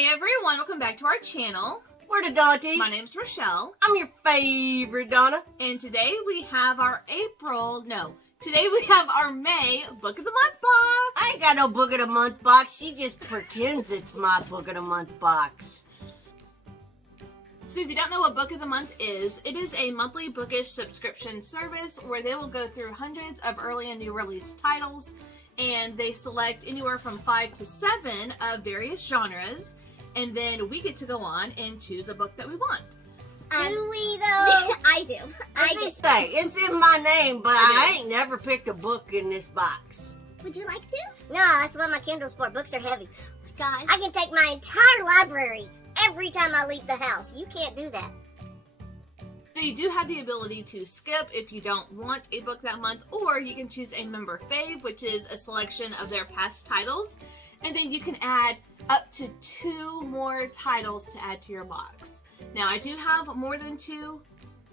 Hey everyone, welcome back to our channel. We're the Dawnties. My name's Rochelle. I'm your favorite Donna. And today we have our May Book of the Month box. I ain't got no Book of the Month box. She just pretends it's my Book of the Month box. So if you don't know what Book of the Month is, it is a monthly bookish subscription service where they will go through hundreds of early and new release titles, and they select anywhere from 5 to 7 of various genres, and then we get to go on and choose a book that we want. Do we though? I do. I just say, it's in my name, but I ain't never picked a book in this box. Would you like to? No, that's what my Kindle's for. Books are heavy. Oh my gosh. I can take my entire library every time I leave the house. You can't do that. So you do have the ability to skip if you don't want a book that month, or you can choose a member fave, which is a selection of their past titles, and then you can add up to 2 more titles to add to your box. Now I do have more than 2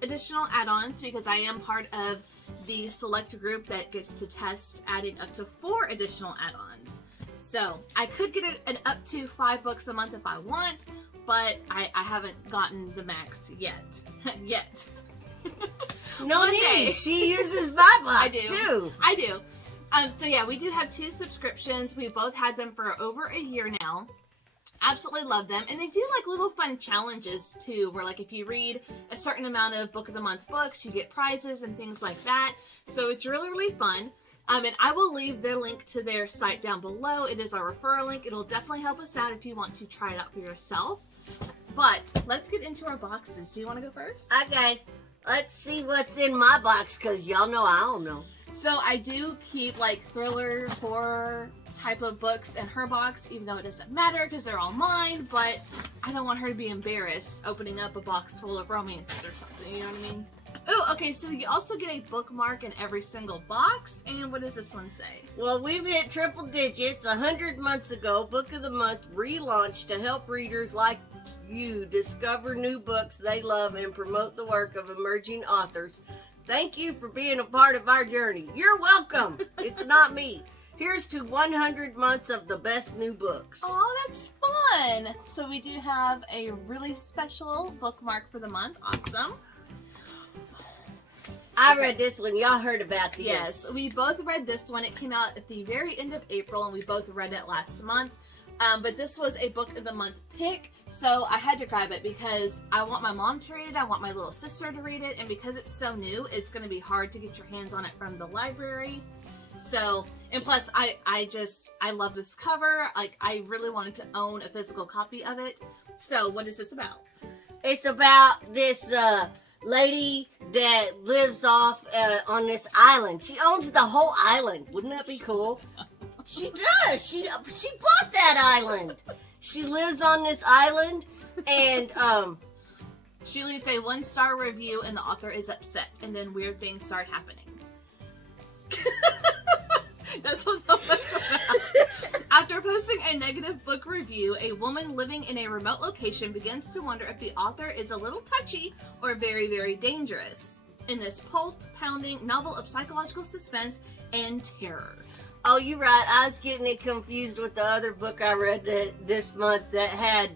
additional add-ons because I am part of the select group that gets to test adding up to 4 additional add-ons. So I could get an up to 5 books a month if I want, but I haven't gotten the max yet. No need. She uses my box too. I do. So yeah, we do have 2 subscriptions. We both had them for over a year now. Absolutely love them. And they do like little fun challenges too, where like if you read a certain amount of Book of the Month books, you get prizes and things like that. So it's really, really fun. And I will leave the link to their site down below. It is our referral link. It'll definitely help us out if you want to try it out for yourself. But let's get into our boxes. Do you want to go first? Okay. Let's see what's in my box, because y'all know I don't know. So I do keep like thriller, horror type of books in her box, even though it doesn't matter because they're all mine, but I don't want her to be embarrassed opening up a box full of romances or something, you know what I mean? Oh, okay, so you also get a bookmark in every single box, and what does this one say? Well, we've hit triple digits. 100 months ago, Book of the Month relaunched to help readers like you discover new books they love and promote the work of emerging authors. Thank you for being a part of our journey. You're welcome. It's not me. Here's to 100 months of the best new books. Oh, that's fun. So we do have a really special bookmark for the month. Awesome. I read this one. Y'all heard about this. Yes, we both read this one. It came out at the very end of April, and we both read it last month. But this was a Book of the Month pick, so I had to grab it because I want my mom to read it, I want my little sister to read it, and because it's so new, it's going to be hard to get your hands on it from the library. So, and plus, I love this cover. Like, I really wanted to own a physical copy of it. So, what is this about? It's about this lady that lives off on this island. She owns the whole island. Wouldn't that be cool? She does. She bought that island. She lives on this island, and she leaves a 1-star review, and the author is upset, and then weird things start happening. That's what the book's about. After posting a negative book review, a woman living in a remote location begins to wonder if the author is a little touchy or very, very dangerous in this pulse-pounding novel of psychological suspense and terror. Oh, you're right. I was getting it confused with the other book I read this month that had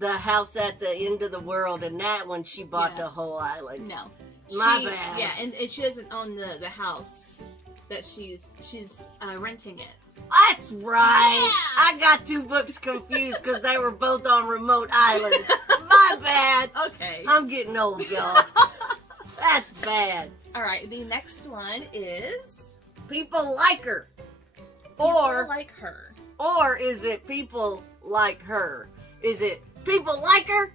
the house at the end of the world, and that one she bought the whole island. No. My bad. Yeah, and she doesn't own the house that she's renting it. That's right. Yeah. I got 2 books confused because they were both on remote islands. My bad. Okay. I'm getting old, y'all. That's bad. All right, the next one is People Like Her. People Like Her. Or is it People Like Her? Is it People Like Her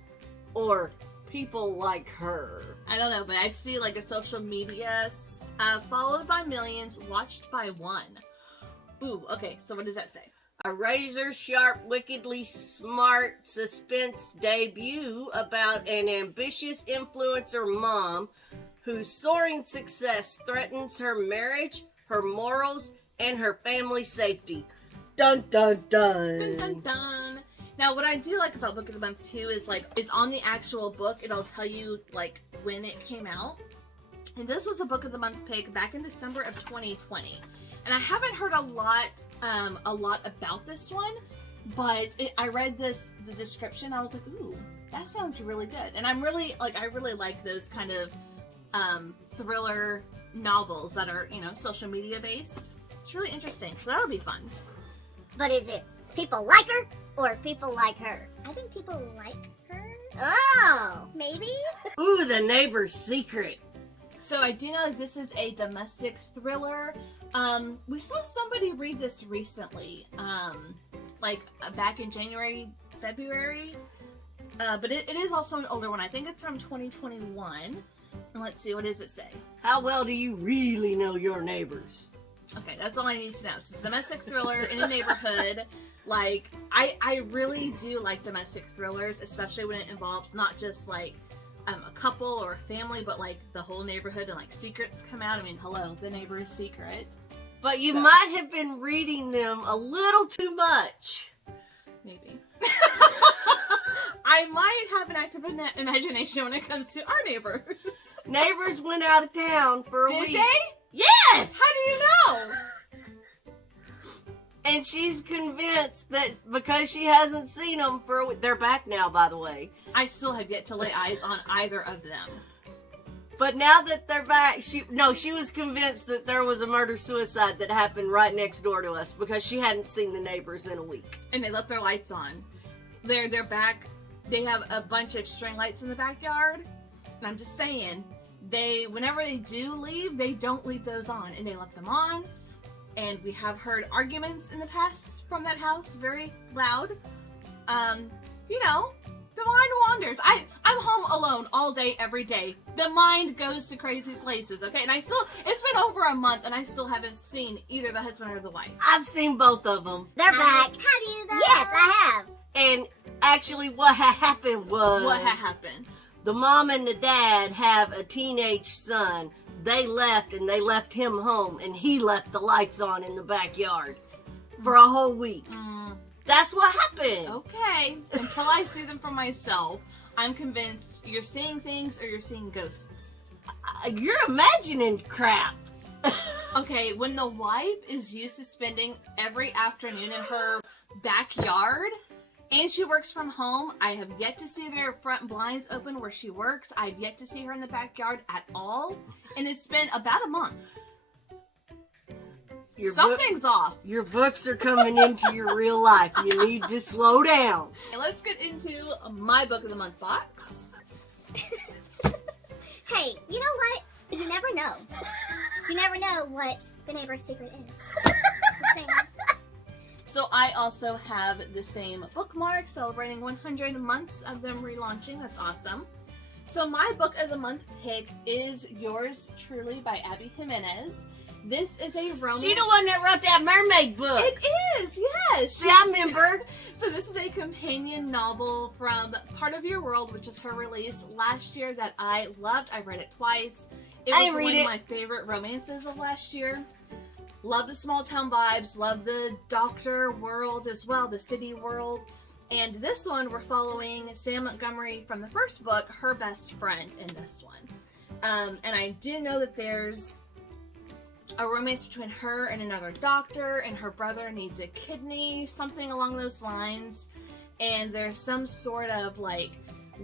or People Like Her? I don't know, but I see like a social media followed by millions, watched by one. Ooh, okay, so what does that say? A razor-sharp, wickedly smart suspense debut about an ambitious influencer mom whose soaring success threatens her marriage, her morals, and her family safety. Dun, dun, dun. Dun, dun, dun. Now, what I do like about Book of the Month, too, is, like, it's on the actual book. It'll tell you, like, when it came out. And this was a Book of the Month pick back in December of 2020. And I haven't heard a lot about this one, but I read the description. I was like, ooh, that sounds really good. And I really like those kind of thriller novels that are, social media based. It's really interesting. So that'll be fun. But is it people like her or people like her? I think people like her. Oh, maybe? Ooh, The Neighbor's Secret. So I do know this is a domestic thriller. We saw somebody read this recently, back in January, February. But it is also an older one. I think it's from 2021. And let's see, what does it say? How well do you really know your neighbors? Okay, that's all I need to know. It's a domestic thriller in a neighborhood. Like, I really do like domestic thrillers, especially when it involves not just like a couple or a family, but like the whole neighborhood and like secrets come out. I mean, hello, The Neighbor's Secret. But you might have been reading them a little too much. Maybe. I might have an active imagination when it comes to our neighbors. Neighbors went out of town for a week. Did they? Yes! How do you know? And she's convinced that because she hasn't seen them for a week. They're back now, by the way. I still have yet to lay eyes on either of them. But now that they're back, she was convinced that there was a murder-suicide that happened right next door to us because she hadn't seen the neighbors in a week. And they left their lights on. They're back. They have a bunch of string lights in the backyard. And I'm just saying, whenever they do leave, they don't leave those on. And they left them on. And we have heard arguments in the past from that house, very loud. The mind wanders. I'm home alone all day, every day. The mind goes to crazy places, okay? And it's been over a month and I still haven't seen either the husband or the wife. I've seen both of them. They're back. Have you though? Yes, I have. And actually what happened was... What happened? The mom and the dad have a teenage son. They left and they left him home and he left the lights on in the backyard for a whole week. That's what happened. Okay. Until I see them for myself, I'm convinced you're seeing things or you're seeing ghosts. You're imagining crap. Okay, when the wife is used to spending every afternoon in her backyard and she works from home, I have yet to see their front blinds open where she works. I've yet to see her in the backyard at all. And it's been about a month. Something's off. Your books are coming into your real life. You need to slow down. And let's get into my book of the month box. Hey, you know what? You never know. You never know what The Neighbor's Secret is. Just saying. So I also have the same Bookmark, celebrating 100 months of them relaunching. That's awesome. So my book of the month pick is Yours Truly by Abby Jimenez. This is a romance. She's the one that wrote that mermaid book. It is, yes. See, I remember. So this is a companion novel from Part of Your World, which is her release last year that I loved. I read it twice. It was one of my favorite romances of last year. Love the small town vibes. Love the doctor world as well, the city world. And this one, we're following Sam Montgomery from the first book, her best friend in this one. And I do know that there's a romance between her and another doctor, and her brother needs a kidney, something along those lines. And there's some sort of like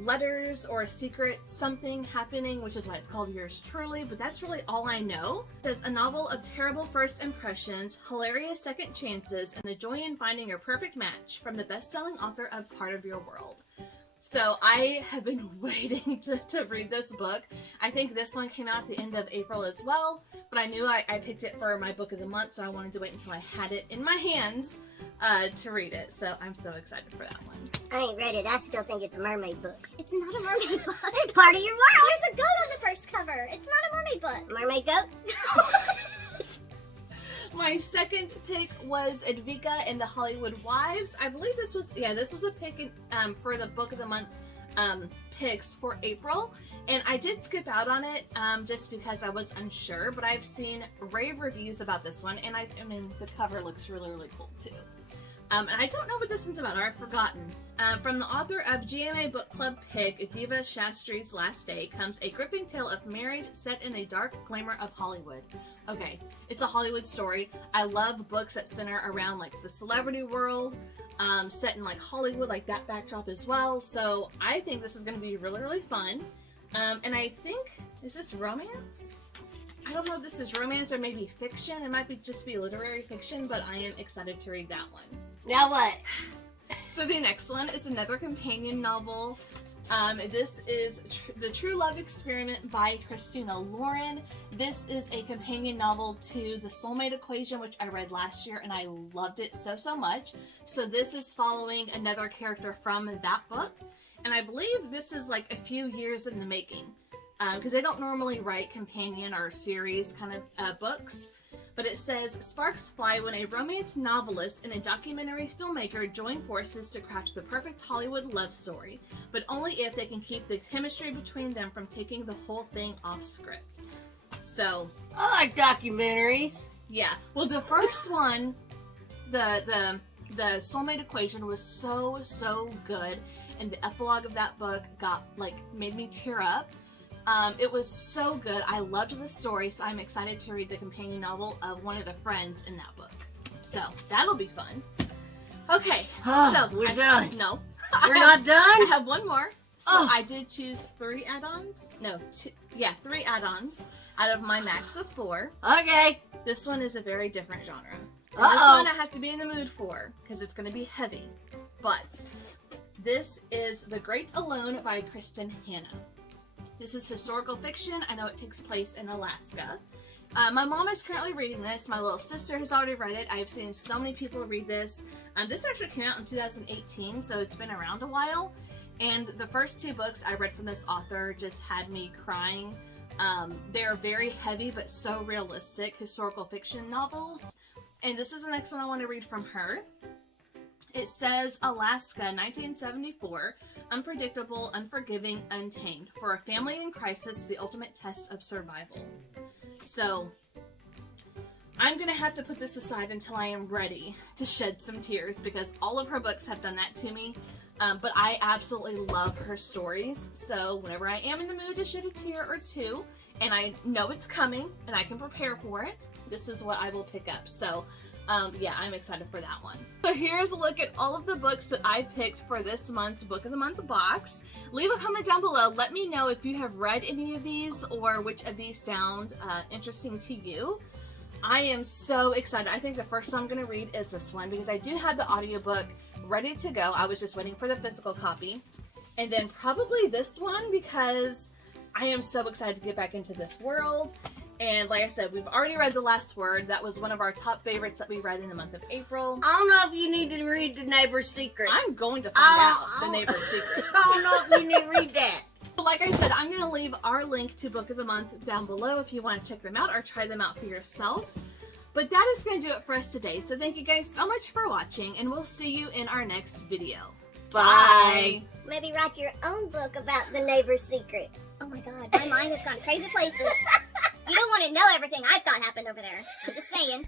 letters or a secret something happening, which is why it's called Yours Truly, but that's really all I know. It says a novel of terrible first impressions, hilarious second chances, and the joy in finding your perfect match from the best-selling author of Part of Your World. So I have been waiting to read this book. I think this one came out at the end of April as well, but I knew I picked it for my book of the month, so I wanted to wait until I had it in my hands to read it. So I'm so excited for that one. I ain't read it. I still think it's a mermaid book. It's not a mermaid book. It's Part of Your World. There's a goat on the first cover. It's not a mermaid book. Mermaid goat? My second pick was Advika and the Hollywood Wives. I believe this was a pick for the book of the month picks for April. And I did skip out on it just because I was unsure, but I've seen rave reviews about this one, and I mean, the cover looks really, really cool too. And I don't know what this one's about, or I've forgotten. From the author of GMA Book Club pick, Diva Shastri's Last Day, comes a gripping tale of marriage set in a dark glamour of Hollywood. Okay, it's a Hollywood story. I love books that center around like the celebrity world. set in like Hollywood, like that backdrop as well. So I think this is going to be really, really fun. And I think, is this romance? I don't know if this is romance or maybe fiction. It might be just be literary fiction, but I am excited to read that one. Now what? So the next one is another companion novel. This is The True Love Experiment by Christina Lauren. This is a companion novel to The Soulmate Equation, which I read last year, and I loved it so, so much. So this is following another character from that book. And I believe this is like a few years in the making. Because they don't normally write companion or series kind of books. But it says, sparks fly when a romance novelist and a documentary filmmaker join forces to craft the perfect Hollywood love story, but only if they can keep the chemistry between them from taking the whole thing off script. So, I like documentaries. yeah. Well, the first one, the Soulmate Equation was so, so good, and the epilogue of that book made me tear up. It was so good. I loved the story, so I'm excited to read the companion novel of one of the friends in that book. So that'll be fun. Okay, so we're done. No, We're not done? I have one more. So I did choose 3 add-ons. No, 3 add-ons out of my max of 4. Okay. This one is a very different genre. And this Uh-oh. one I have to be in the mood for because it's going to be heavy. But this is The Great Alone by Kristen Hanna. This is historical fiction. I know it takes place in Alaska. My mom is currently reading this. My little sister has already read it. I've seen so many people read this. This actually came out in 2018, so it's been around a while. And the first 2 books I read from this author just had me crying. They're very heavy but so realistic historical fiction novels. And this is the next one I want to read from her. It says, Alaska, 1974, unpredictable, unforgiving, untamed. For a family in crisis, the ultimate test of survival. So, I'm going to have to put this aside until I am ready to shed some tears because all of her books have done that to me. But I absolutely love her stories. So, whenever I am in the mood to shed a tear or 2, and I know it's coming and I can prepare for it, this is what I will pick up. So, yeah, I'm excited for that one. So here's a look at all of the books that I picked for this month's Book of the Month box. Leave a comment down below. Let me know if you have read any of these or which of these sound interesting to you. I am so excited. I think the first one I'm going to read is this one because I do have the audiobook ready to go. I was just waiting for the physical copy. And then probably this one because I am so excited to get back into this world. And like I said, we've already read The Last Word. That was one of our top favorites that we read in the month of April. I don't know if you need to read The Neighbor's Secret. I'm going to find out The Neighbor's Secret. I don't know if you need to read that. Like I said, I'm going to leave our link to Book of the Month down below if you want to check them out or try them out for yourself. But that is going to do it for us today. So thank you guys so much for watching, and we'll see you in our next video. Bye. Maybe write your own book about the neighbor's secret. Oh my god, my mind has gone crazy places. You don't want to know everything I thought happened over there. I'm just saying.